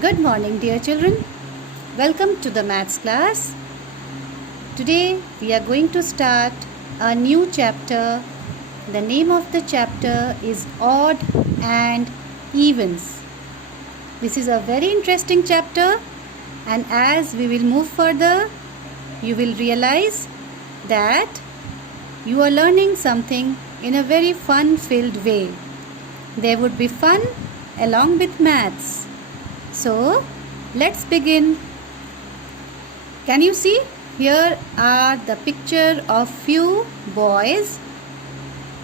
Good morning, dear children. Welcome to the maths class. Today we are going to start a new chapter. The name of the chapter is Odd and Evens. This is a very interesting chapter, and as we will move further, you will realize that you are learning something in a very fun-filled way. There would be fun along with maths. So, let's begin. Can you see? Here are the picture of few boys.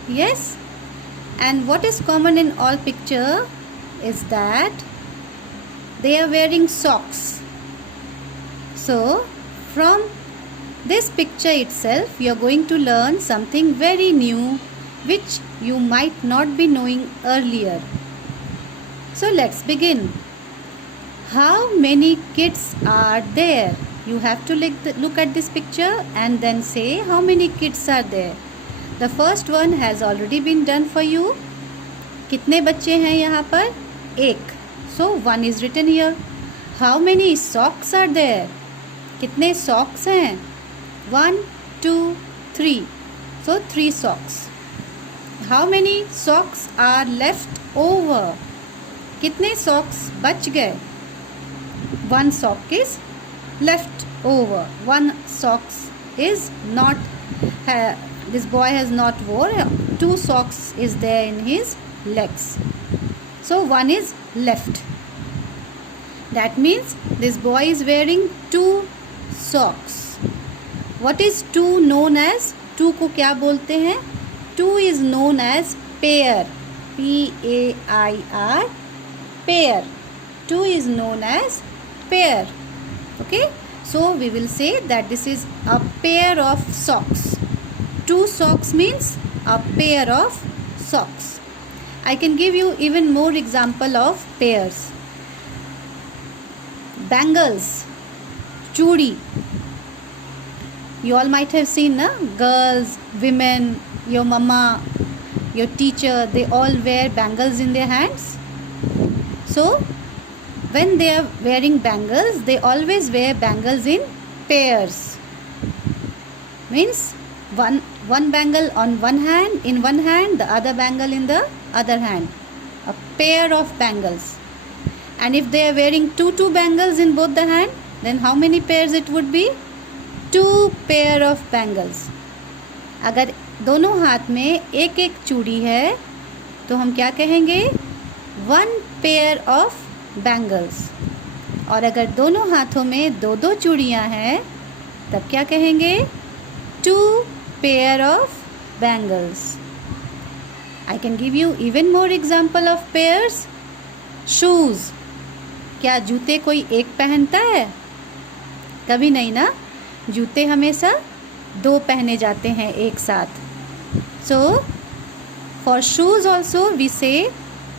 Yes? And what is common in all picture is that they are wearing socks. So, from this picture itself, you are going to learn something very new which you might not be knowing earlier. So, let's begin. How many kids are there? You have to look at this picture and then say how many kids are there. The first one has already been done for you. कितने बच्चे हैं यहाँ पर? एक. So one is written here. How many socks are there? कितने socks हैं? 1, 2, 3. So 3 socks. How many socks are left over? कितने socks बच गए? 1 sock is left over. 1 sock is not, this boy has not worn. 2 socks is there in his legs. So 1 is left. That means this boy is wearing 2 socks. What is 2 known as? 2 को क्या बोलते हैं? 2 is known as pair. P-A-I-R. Pair. 2 is known as pair. Okay, so we will say that this is a pair of socks. 2 socks means a pair of socks. I can give you even more example of pairs. Bangles, chudi. You all might have seen, na? Girls, women, your mama, your teacher, they all wear bangles in their hands. So when they are wearing bangles, they always wear bangles in pairs. Means one bangle on one hand, in one hand, the other bangle in the other hand. A pair of bangles. And if they are wearing two bangles in both the hand, then how many pairs it would be? 2 pair of bangles. अगर दोनों हाथ में एक एक चूड़ी है, तो हम क्या कहेंगे? 1 pair of बैंगल्स. और अगर दोनों हाथों में 2 चूड़ियाँ हैं, तब क्या कहेंगे? 2 pair of bangles. I can give you even more example of pairs. Shoes. क्या जूते कोई एक पहनता है? कभी नहीं ना. जूते हमेशा 2 पहने जाते हैं एक साथ. So for shoes also we say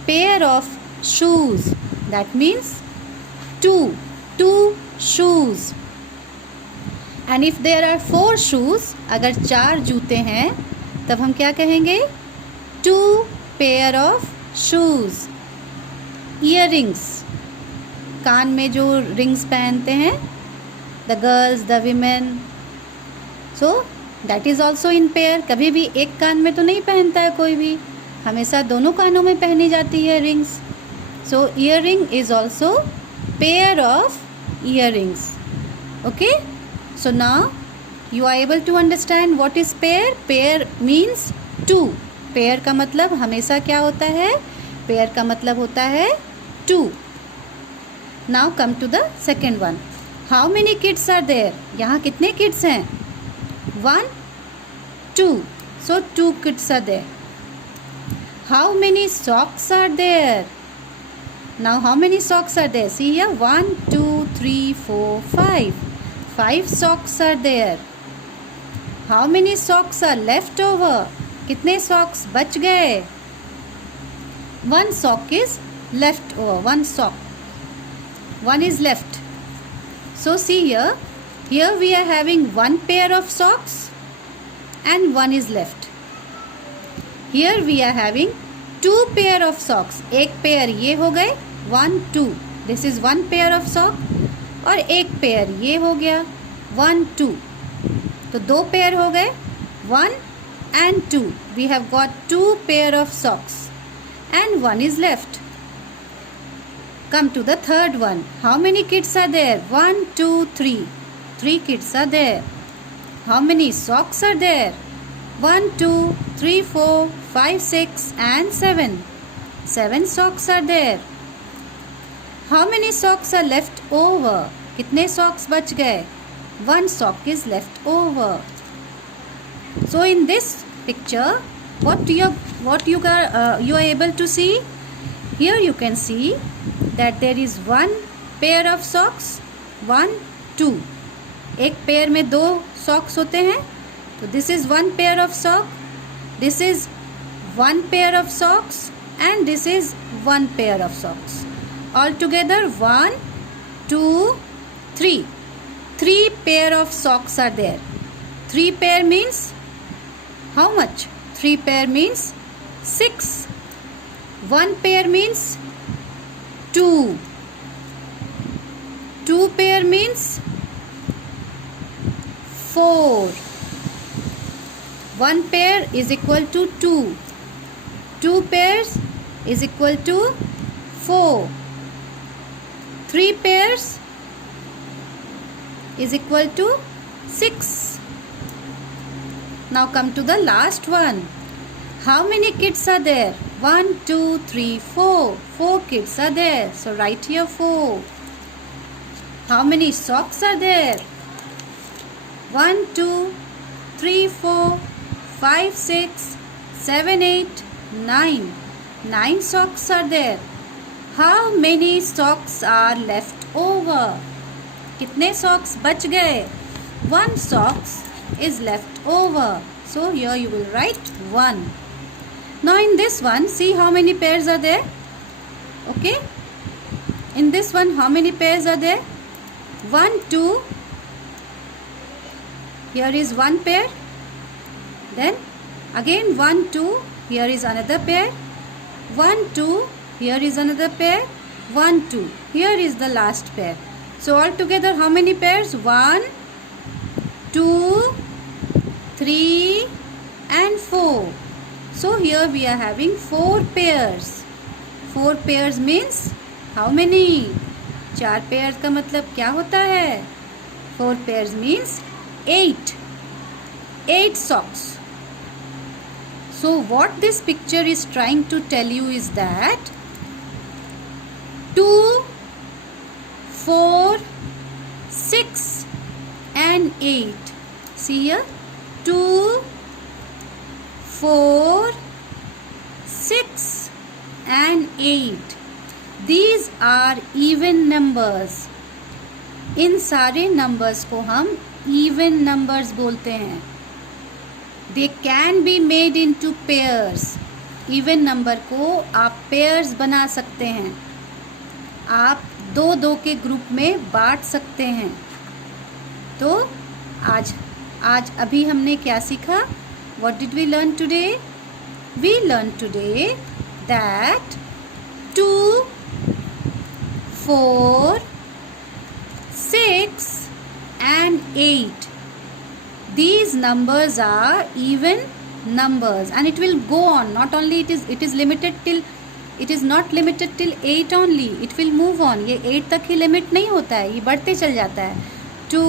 pair of shoes. That means 2 shoes. And if there are 4 shoes, अगर 4 जूते हैं, तब हम क्या कहेंगे? 2 pair of shoes. Earrings. कान में जो rings पहनते हैं, the girls, the women. So that is also in pair. कभी भी एक कान में तो नहीं पहनता है कोई भी, हमेशा दोनों कानों में पहनी जाती है rings. So earring is also pair of earrings. Okay? So now you are able to understand what is pair. Pair means 2. Pair का मतलब हमेशा क्या होता है? Pair का मतलब होता है 2. Now come to the second one. How many kids are there? यहाँ कितने kids हैं? 1, 2. So 2 kids are there. How many socks are there? Now how many socks are there? See here, 1, 2, 3, 4, 5. 5 socks are there. How many socks are left over? कितने socks बच गए? 1 sock is left over. 1 sock. 1 is left. So see here. Here we are having 1 pair of socks and 1 is left. Here we are having 2 pair of socks. एक pair ये हो गए, 1, 2. This is one pair of sock और एक pair ये हो गया 1 2, तो दो पेयर हो गए 1 and 2. We have got 2 pair of socks and 1 is left. Come to the third one. How many kids are there? 1 2 3. 3 kids are there. How many socks are there? 1 2 3 4 5 6 and 7. 7 socks are there. How many socks are left over? कितने socks बच गए? 1 sock is left over. So in this picture, what you are able to see? Here you can see that there is one pair of socks, 1 2. एक pair में दो socks होते हैं, तो this is one pair of sock, this is one pair of socks and this is one pair of socks. Altogether 1 2 3. 3 pair of socks are there. 3 pair means how much? 3 pair means 6. 1 pair means 2. 2 pair means 4. 1 pair is equal to 2. 2 pairs is equal to 4. 3 pairs is equal to 6. Now come to the last one. How many kids are there? 1 2 3 4. 4 kids are there. So write here 4. How many socks are there? 1 2 3 4 5 6 7 8 9. 9 socks are there. How many socks are left over? कितने socks बच गए? 1 socks is left over. So here you will write 1. Now in this one, see how many pairs are there? Okay. In this one, how many pairs are there? 1 2. Here is one pair. Then again 1 2. Here is another pair. 1 2. Here is another pair. 1 2. Here is the last pair. So altogether how many pairs? 1 2 3 and 4. So here we are having 4 pairs. 4 pairs means how many? 4 pairs का मतलब क्या होता है? 4 pairs means 8. 8 socks. So what this picture is trying to tell you is that 2 4 6 and 8. See here, 2 4 6 and 8. These are even numbers. इन सारे numbers को हम even numbers बोलते हैं. They can be made into pairs. Even number को आप pairs बना सकते हैं. आप दो दो के ग्रुप में बांट सकते हैं. तो आज अभी हमने क्या सीखा? What did we learn today? We learned today that 2 4 6 and 8. These numbers are even numbers and it will go on. Not only it is limited till, it is not limited till 8 only. It will move on. ये 8 तक ही limit नहीं होता है, ये बढ़ते चल जाता है. 2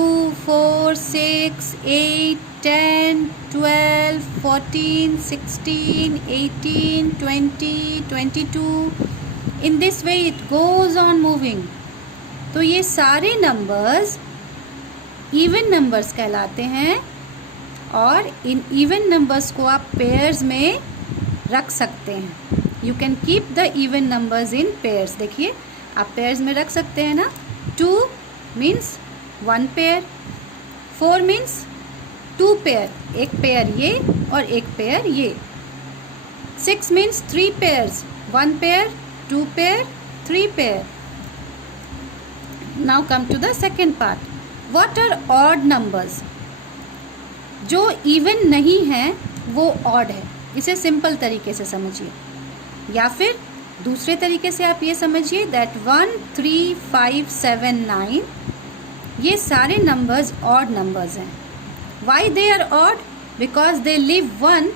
4 6 8 10 12 14 16 18 20 22. In this way it goes on moving. तो ये सारे नंबर्स इवन नंबर्स कहलाते हैं और इन इवन नंबर्स को आप पेयर्स में रख सकते हैं. You can keep the even numbers in pairs. देखिए आप पेयर्स में रख सकते हैं ना. 2 मीन्स 1 पेयर, 4 मीन्स 2 पेयर, एक पेयर ये और एक पेयर ये. 6 means 3 pairs, 1 pair, 2 pair, 3 pair. Now come to the second part. What are odd numbers? जो even नहीं है वो odd है. इसे सिंपल तरीके से समझिए. या फिर दूसरे तरीके से आप ये समझिए दैट 1, 3, 5, 7, 9 ये सारे नंबर्स ऑड नंबर्स हैं. Why they are odd? Because they leave one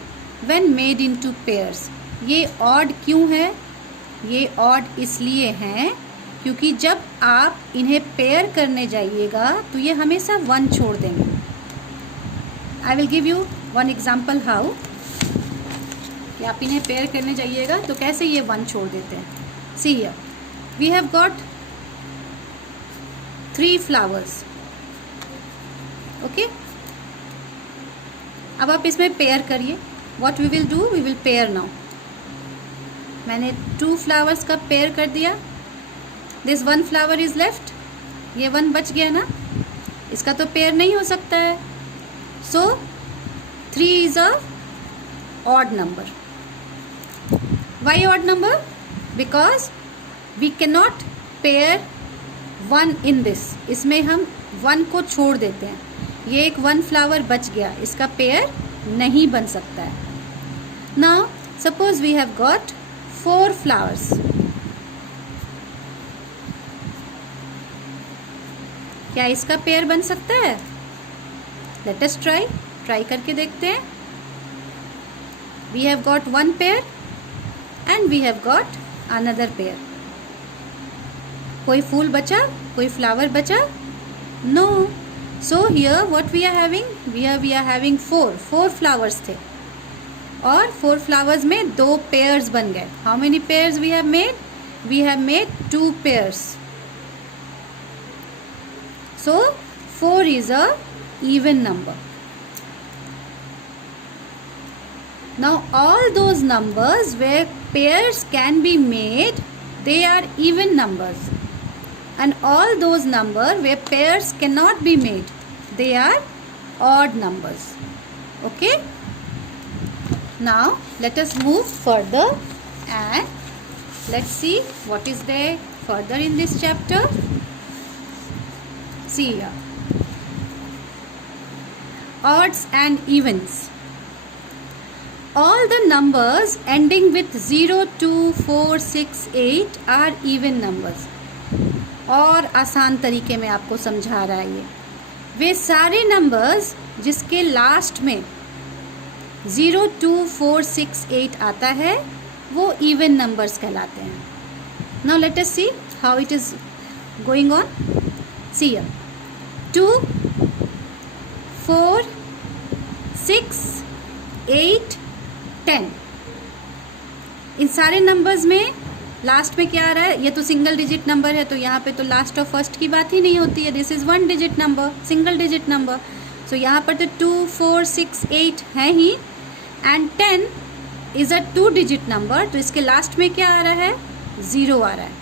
when made into pairs. ये ऑड क्यों है? ये ऑड इसलिए हैं क्योंकि जब आप इन्हें पेयर करने जाइएगा तो ये हमेशा वन छोड़ देंगे. I will give you one example how. कि आप इन्हें पेयर करने जाइएगा तो कैसे ये वन छोड़ देते हैं. See here we have got 3 flowers. Okay, अब आप इसमें पेयर करिए. What we will do, we will pair now. मैंने 2 flowers का पेयर कर दिया. This 1 flower is left. ये 1 बच गया ना, इसका तो पेयर नहीं हो सकता है. So 3 is a odd number. Why odd number? Because we cannot pair 1 in this. इसमें हम 1 को छोड़ देते हैं. ये एक 1 flower बच गया, इसका पेयर नहीं बन सकता है. Now suppose we have got 4 flowers. क्या इसका पेयर बन सकता है? लेट अस ट्राई करके देखते हैं. We have got 1 pair and we have got another pair. कोई फूल बचा? कोई फ्लावर बचा? No. So here what we are having, we are having 4 flowers थे और 4 flowers में 2 pairs बन गए. How many pairs we have made? We have made 2 pairs. So 4 is a even number. Now all those numbers where pairs can be made, they are even numbers. And all those numbers where pairs cannot be made, they are odd numbers. Okay? Now let us move further and let's see what is there further in this chapter. See here. Odds and evens. All the numbers ending with 0, 2, 4, 6, 8 are even numbers. और आसान तरीके में आपको समझा रहा है ये. वे सारे नंबर्स जिसके लास्ट में 0, 2, 4, 6, 8 आता है वो इवन नंबर्स कहलाते हैं. Now let us see how it is going on. See here. 2, 4, 6, 8, 10. इन सारे नंबर्स में लास्ट में क्या आ रहा है? ये तो सिंगल डिजिट नंबर है तो यहाँ पे तो लास्ट और फर्स्ट की बात ही नहीं होती है. This is 1 digit number, single digit number. So यहाँ पर तो 2, 4, 6, 8 है ही and 10 is a 2 digit number. तो इसके लास्ट में क्या आ रहा है? 0 आ रहा है.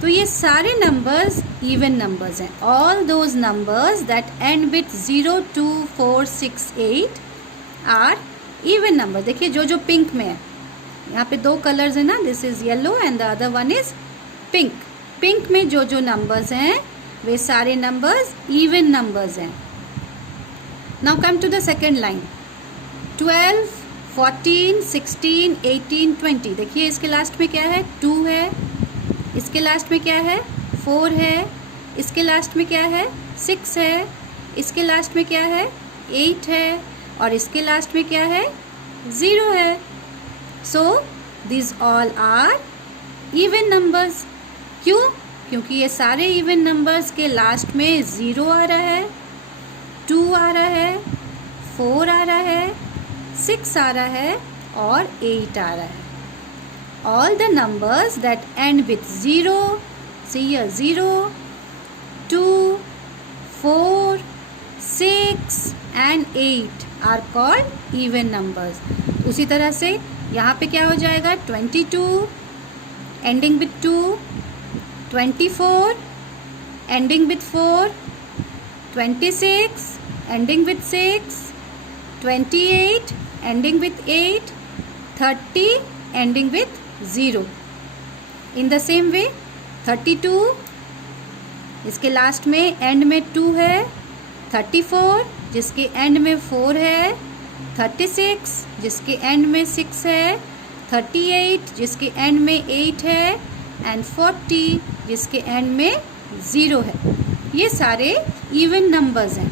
तो ये सारे नंबर्स इवन नंबर्स हैं. All those numbers that end with 0, 2, 4, 6, 8 are even number. देखिए जो जो पिंक में है, यहाँ पे 2 कलर्स है ना, this is yellow and the other one is pink. Pink में जो जो नंबर्स हैं वे सारे नंबर्स इवन नंबर्स हैं. Now come to the second line. 12, 14, 16, 18, 20. देखिए इसके लास्ट में क्या है? 2 है. इसके लास्ट में क्या है? 4 है. इसके लास्ट में क्या है? 6 है. इसके लास्ट में क्या है? 8 है. और इसके लास्ट में क्या है? 0 है. So this all are even numbers. क्यों? क्योंकि ये सारे इवन नंबर्स के लास्ट में 0 आ रहा है, 2 आ रहा है, 4 आ रहा है, 6 आ रहा है और 8 आ रहा है. All the numbers that end with 0, see here 0, 2, 4, 6 and 8 are called even numbers. उसी तरह से यहाँ पे क्या हो जाएगा? 22 ending with 2, 24 ending with 4, 26 ending with 6, 28 ending with 8, 30 ending with 0. In the same way 32 इसके लास्ट में एंड में 2 है, 34 जिसके एंड में 4 है, 36 जिसके एंड में 6 है, 38 जिसके एंड में 8 है, एंड 40 जिसके एंड में 0 है। ये सारे इवन नंबर्स हैं।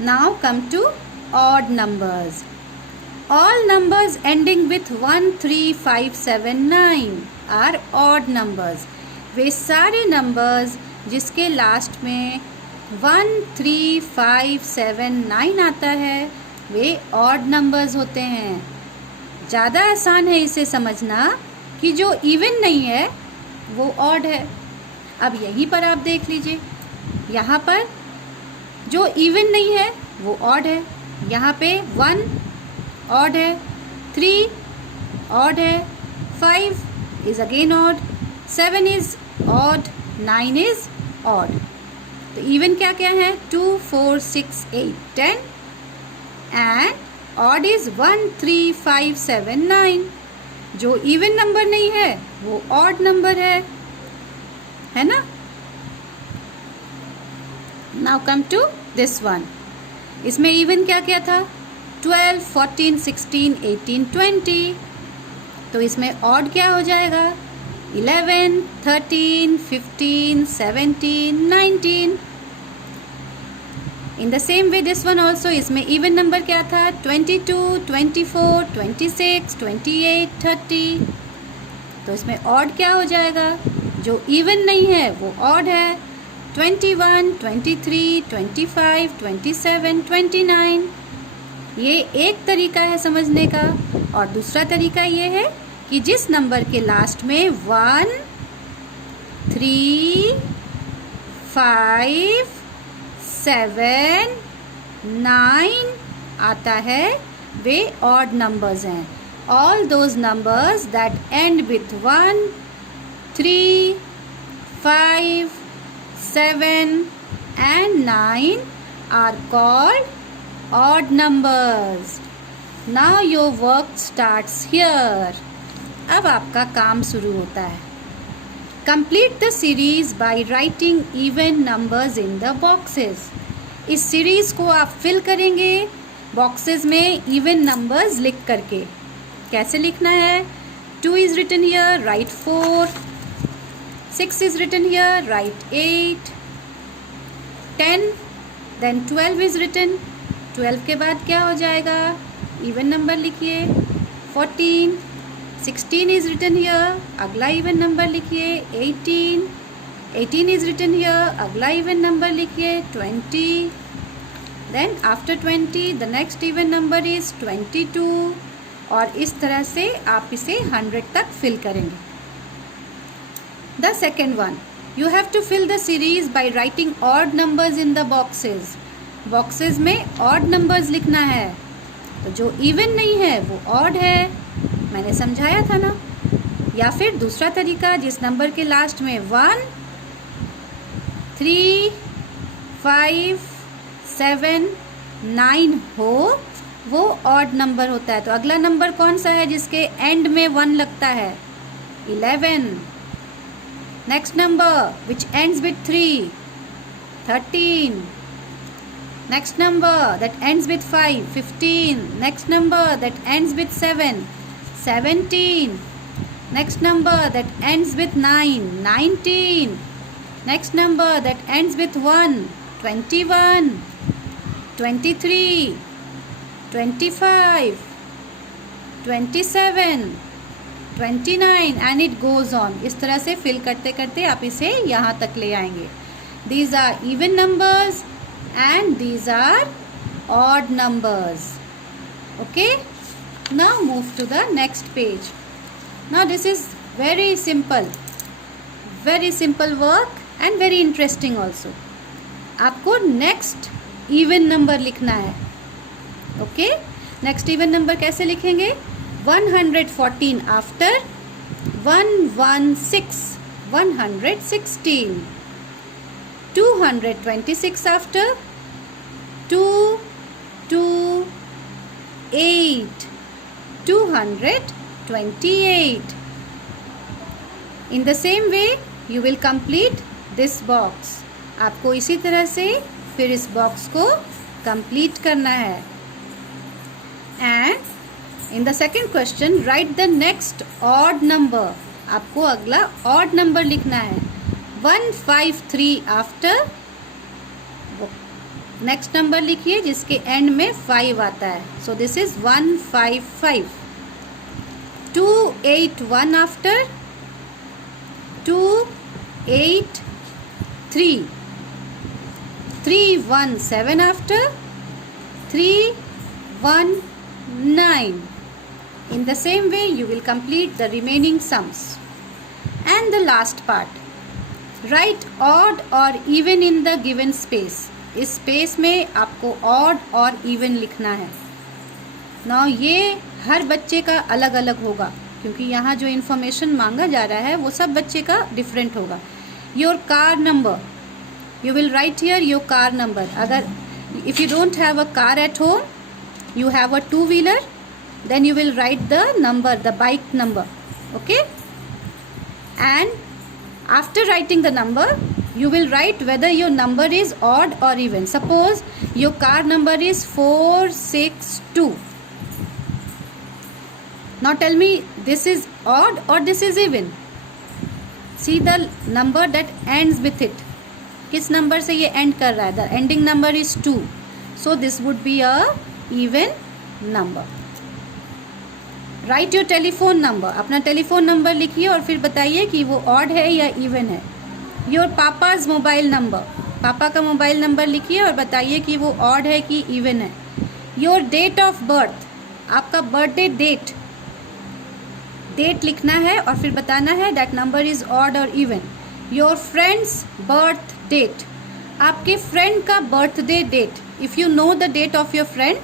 Now come to odd numbers. All numbers ending with 1, 3, 5, 7, 9 are odd numbers. वे सारे नंबर्स जिसके लास्ट में 1, 3, 5, 7, 9 आता है वे ऑड नंबर्स होते हैं। ज़्यादा आसान है इसे समझना कि जो इवन नहीं है वो ऑड है। अब यहीं पर आप देख लीजिए, यहाँ पर जो इवन नहीं है वो ऑड है। यहाँ पे 1 ऑड है, 3 ऑड है, 5 is again odd, 7 is odd, 9 is odd. तो इवन क्या क्या है? 2, 4, 6, 8, 10 एंड ऑड इज 1, 3, 5, 7, 9। जो इवन नंबर नहीं है वो ऑड नंबर है ना। Now come to this one. इसमें इवन क्या क्या था? 12, 14, 16, 18, 20। तो इसमें ऑड क्या हो जाएगा? 11, 13, 15, 17, 19। In the same way this one also, इसमें इवन नंबर क्या था? 22, 24, 26, 28, 30। तो इसमें ऑड क्या हो जाएगा? जो इवन नहीं है वो ऑड है। 21, 23, 25, 27, 29। ये एक तरीका है समझने का। और दूसरा तरीका ये है कि जिस नंबर के लास्ट में 1, 3, 5, 7, 9 आता है वे ऑड नंबर्स हैं। All those numbers that end with 1, 3, 5, 7 and 9 are called odd numbers. Now your work starts here. अब आपका काम शुरू होता है। Complete the series by writing even numbers in the boxes. इस सीरीज को आप फिल करेंगे बॉक्सेस में इवन नंबर्स लिख करके। कैसे लिखना है? 2 is written here, write 4. 6 is written here, write 8. 10, then 12 is written. 12 के बाद क्या हो जाएगा? इवन नंबर लिखिए। 14, 16 is written here, अगला इवन नंबर लिखिए। 18, 18 is written here, अगला इवन नंबर लिखिए। 20, then after 20 the next even number is 22। और इस तरह से आप इसे 100 तक फिल करेंगे। The second one, you have to fill the series by writing odd numbers in the boxes. Boxes में odd numbers लिखना है। तो जो even नहीं है वो odd है, मैंने समझाया था ना। या फिर दूसरा तरीका, जिस नंबर के लास्ट में 1, 3, 5, 7, 9 हो वो odd नंबर होता है। तो अगला नंबर कौन सा है जिसके एंड में 1 लगता है? 11। Next number which ends with 3, 13. Next number that ends with 5, 15. Next number that ends with 7, 17. Next number that ends with 9, 19. Next number that ends with 1, 21, 23, 25, 27, 29 and it goes on. इस तरह से फिल करते करते आप इसे यहाँ तक ले आएंगे। These are even numbers and these are odd numbers. Okay, now move to the next page. Now this is very simple work and very interesting also. आपको नेक्स्ट इवन नंबर लिखना है। ओके, नेक्स्ट इवन नंबर कैसे लिखेंगे? 114 after 116, 116. 226 after 228, 228. In the same way you will complete this box. आपको इसी तरह से फिर इस बॉक्स को कंप्लीट करना है। And In the second question, write the next odd number. आपको अगला odd number लिखना है. 153 after नेक्स्ट नंबर लिखिए जिसके एंड में 5 आता है. So this is 155. 281 after 283. 317 after 319. In the same way you will complete the remaining sums. And the last part, write odd or even in the given space. इस space में आपको odd और even लिखना है. Now ये हर बच्चे का अलग अलग होगा क्योंकि यहाँ जो इन्फॉर्मेशन मांगा जा रहा है वो सब बच्चे का डिफरेंट होगा. Your car number, you will write here your car number. अगर if you don't have a car at home, you have a two-wheeler, then you will write the number, the bike number. Okay, and after writing the number you will write whether your number is odd or even. Suppose your car number is 462. Now tell me, this is odd or this is even? See the number that ends with it. किस number से ये and कर रहा है? The ending number is 2, so this would be a even number. Write your telephone number. अपना telephone number लिखिए और फिर बताइए कि वो ऑड है या इवन है. योर पापाज मोबाइल नंबर, पापा का मोबाइल नंबर लिखिए और बताइए कि वो ऑड है कि इवन है. योर डेट ऑफ बर्थ, आपका बर्थडे डेट लिखना है और फिर बताना है दैट नंबर इज ऑड और even. Your friends birth date, आपके फ्रेंड का birthday date. If you know the date of your friend,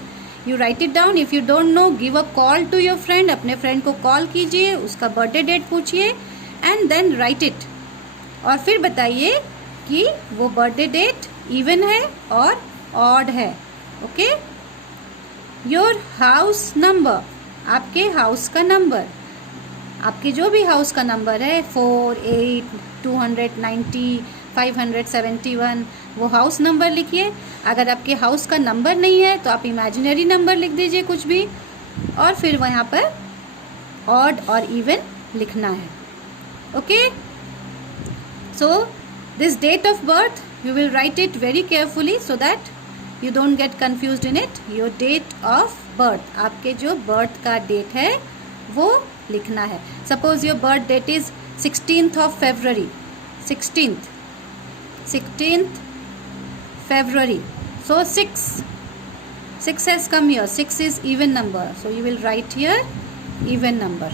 you write it down. If you don't know, give a call to your friend. अपने friend को call कीजिए, उसका birthday date पूछिए and then write it. और फिर बताइए कि वो बर्थडे डेट इवन है और ऑड है. ओके. योर हाउस नंबर, आपके हाउस का नंबर, आपके जो भी हाउस का नंबर है 4, 8, 290, 571, वो हाउस नंबर लिखिए. अगर आपके हाउस का नंबर नहीं है तो आप इमेजिनरी नंबर लिख दीजिए कुछ भी, और फिर वहाँ पर ऑड और इवन लिखना है. Okay. So this date of birth you will write it very carefully so that you don't get confused in it. Your date of birth, आपके जो बर्थ का डेट है वो लिखना है. Suppose your birth date is 16th of February. 16th February. So 6 has come here. 6 is even number. So you will write here even number.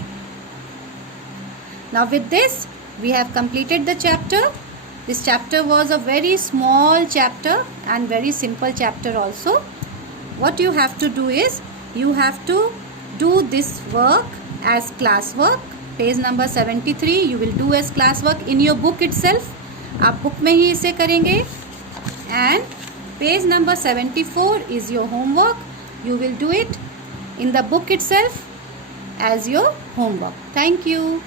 Now with this we have completed the chapter. This chapter was a very small chapter and very simple chapter also. What you have to do is you have to do this work as class work. Page number 73 you will do as class work in your book itself. आप book में ही इसे करेंगे. And page number 74 is your homework. You will do it in the book itself as your homework. Thank you.